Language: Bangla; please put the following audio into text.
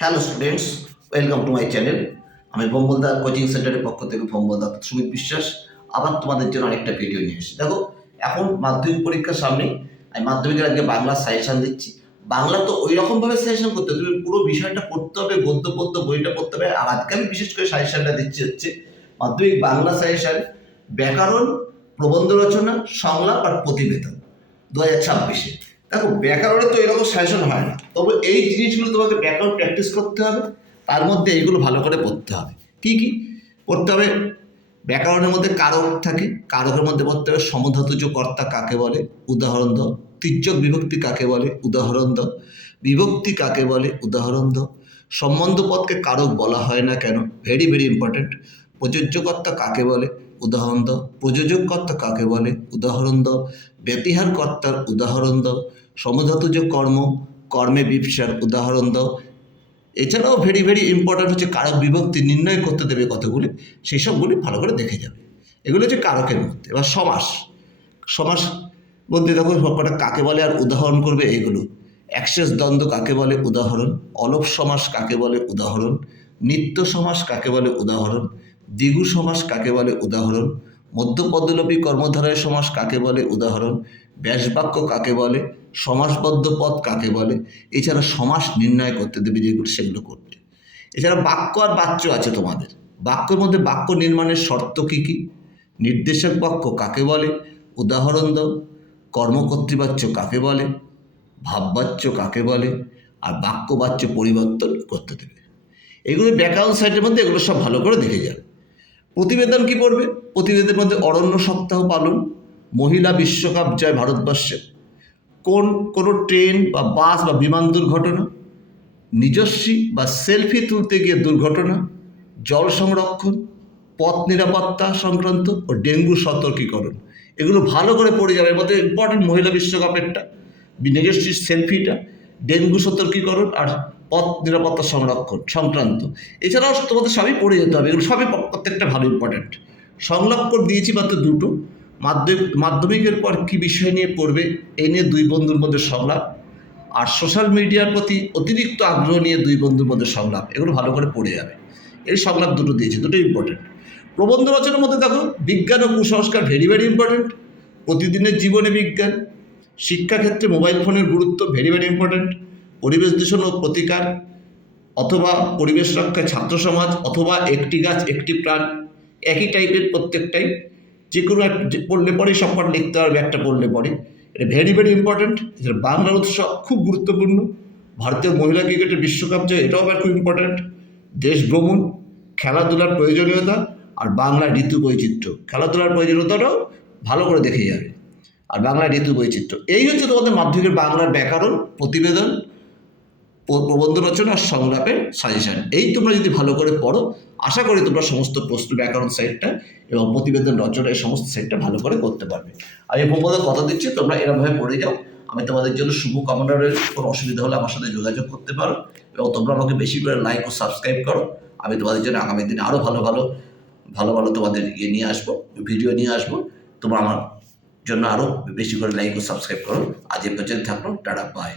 Hello students, welcome to my channel. আমি ভম্বলদা কোচিং সেন্টারের পক্ষ থেকে ভম্বলদা সুমিত বিশ্বাস আবার তোমাদের জন্য আরেকটা ভিডিও নিয়ে এসেছি। দেখো, এখন মাধ্যমিক পরীক্ষার সামনে, আমি মাধ্যমিকের আগে বাংলা সাজেশন দিচ্ছি। বাংলা তো ওই রকমভাবে সাজেশন করতে হবে, তুমি পুরো বিষয়টা পড়তে হবে, গদ্য পদ্য বইটা পড়তে হবে। আর আজকে আমি বিশেষ করে সাজেশনটা দিচ্ছি হচ্ছে মাধ্যমিক বাংলা সাজেশন, ব্যাকরণ, প্রবন্ধ রচনা, সংলাপ আর প্রতিবেদন 2026-এ। দেখো, ব্যাকরণে তো এরকম সাজেশন হয় না, তবে এই জিনিসগুলো তোমাকে ব্যাকরণ প্র্যাকটিস করতে হবে। তার মধ্যে এইগুলো ভালো করে পড়তে হবে। কি কি পড়তে হবে? ব্যাকরণের মধ্যে কারক থাকে, কারকের মধ্যে পড়তে হবে সমধাতুজ কর্তা কাকে বলে, উদাহরণ দাও। তির্যক বিভক্তি কাকে বলে, উদাহরণ দাও। বিভক্তি কাকে বলে, উদাহরণ দাও। সম্বন্ধ পদকে কারক বলা হয় না কেন, ভেরি ভেরি ইম্পর্টেন্ট। প্রযোজ্যকর্তা কাকে বলে, উদাহরণ দাও। প্রযোজক কর্তা কাকে বলে, উদাহরণ দাও। ব্যতিহার কর্তার উদাহরণ দাও। সমধাতুজ কর্ম, কর্মে বিপসার উদাহরণ দাও। এছাড়াও ভেরি ভেরি ইম্পর্ট্যান্ট হচ্ছে কারক বিভক্তি নির্ণয় করতে দেবে কতগুলি, সেই সবগুলি ভালো করে দেখে যাবে। এগুলো হচ্ছে কারকের মধ্যে। এবার সমাস, সমাস মধ্যে দেখো সবকটা কাকে বলে আর উদাহরণ করবে এইগুলো। অ্যাকসেস দ্বন্দ্ব কাকে বলে, উদাহরণ। অলপ সমাস কাকে বলে, উদাহরণ। নিত্য সমাস কাকে বলে, উদাহরণ। দ্বিগু সমাস কাকে বলে, উদাহরণ। মধ্যপদলোপী কর্মধারয় সমাস কাকে বলে, উদাহরণ। ব্যাসবাক্য কাকে বলে, সমাসবদ্ধ পদ কাকে বলে। এছাড়া সমাস নির্ণয় করতে দেবে যেগুলো, সেগুলো করবে। এছাড়া বাক্য আর বাচ্য আছে তোমাদের। বাক্যের মধ্যে বাক্য নির্মাণের শর্ত কী কী, নির্দেশক বাক্য কাকে বলে, উদাহরণ দাও। কর্মকর্তৃবাচ্য কাকে বলে, ভাববাচ্য কাকে বলে, আর বাক্য বাচ্য পরিবর্তন করতে দেবে। এগুলো ব্যাকরণ সাইটের মধ্যে, এগুলো সব ভালো করে দেখে যাবে। প্রতিবেদন কি পড়বে? প্রতিবেদনের মধ্যে অরণ্য সপ্তাহ পালন, মহিলা বিশ্বকাপ জয় ভারতবর্ষের, কোনো ট্রেন বা বাস বা বিমান দুর্ঘটনা, নিজস্বী বা সেলফি তুলতে গিয়ে দুর্ঘটনা, জল সংরক্ষণ, পথ নিরাপত্তা সংক্রান্ত ও ডেঙ্গু সতর্কীকরণ। এগুলো ভালো করে পড়ে যাবে। এর মধ্যে ইম্পর্টেন্ট মহিলা বিশ্বকাপেরটা, নিজস্বী সেলফিটা, ডেঙ্গু সতর্কীকরণ আর পথ নিরাপত্তা সংরক্ষণ সংক্রান্ত। এছাড়াও তোমাদের সবই পড়ে যেতে হবে, এগুলো সবই প্রত্যেকটা ভালো ইম্পর্টেন্ট। সংলাপ করে দিয়েছি মাত্র দুটো। মাধ্যমিকের পর কী বিষয় নিয়ে পড়বে, এই নিয়ে দুই বন্ধুর মধ্যে সংলাপ, আর সোশ্যাল মিডিয়ার প্রতি অতিরিক্ত আগ্রহ নিয়ে দুই বন্ধুর মধ্যে সংলাপ। এগুলো ভালো করে পড়ে যাবে। এই সংলাপ দুটো দিয়েছি, দুটো ইম্পর্টেন্ট। প্রবন্ধ রচনার মধ্যে দেখো, বিজ্ঞান ও কুসংস্কার ভেরি ভেরি ইম্পর্টেন্ট। প্রতিদিনের জীবনে বিজ্ঞান, শিক্ষাক্ষেত্রে মোবাইল ফোনের গুরুত্ব ভেরি ভেরি ইম্পর্টেন্ট। পরিবেশ দূষণ ও প্রতিকার, অথবা পরিবেশ রক্ষায় ছাত্র সমাজ, অথবা একটি গাছ একটি প্রাণ, একই টাইপের প্রত্যেকটাই। যে কোনো পড়লে পরেই সবকটা লিখতে পারবে, একটা পড়লে পরে। এটা ভেরি ভেরি ইম্পর্টেন্ট। বাংলার উৎসব খুব গুরুত্বপূর্ণ। ভারতীয় মহিলা ক্রিকেটের বিশ্বকাপ জয়, এটাও আবার খুব ইম্পর্টেন্ট। দেশ ভ্রমণ, খেলাধুলার প্রয়োজনীয়তা, আর বাংলা ঋতু বৈচিত্র্য। খেলাধুলার প্রয়োজনীয়তাটাও ভালো করে দেখে যাবে। আর বাংলা ঋতু বৈচিত্র্য, এই হচ্ছে তোমাদের মাধ্যমিকের বাংলার ব্যাকরণ, প্রতিবেদন, প্রবন্ধ রচনা আর সংলাপের সাজেশন। এই তোমরা যদি ভালো করে পড়ো, আশা করি তোমরা সমস্ত প্রশ্ন ব্যাকরণ সাইডটা এবং প্রতিবেদন রচনা এই সমস্ত সাইডটা ভালো করে করতে পারবে। আমি ভূমদের কথা দিচ্ছি, তোমরা এরকমভাবে পড়ে যাও। আমি তোমাদের জন্য শুভ কামনা রইল। কোনো অসুবিধা হলে আমার সাথে যোগাযোগ করতে পারো, এবং তোমরা আমাকে বেশি করে লাইক ও সাবস্ক্রাইব করো। আমি তোমাদের জন্য আগামী দিনে আরও ভালো ভালো তোমাদের নিয়ে আসবো, ভিডিও নিয়ে আসবো। তোমরা আমার জন্য আরও বেশি করে লাইক ও সাবস্ক্রাইব করো। আজ এ পর্যন্ত থাকলো, টাটা, বাই।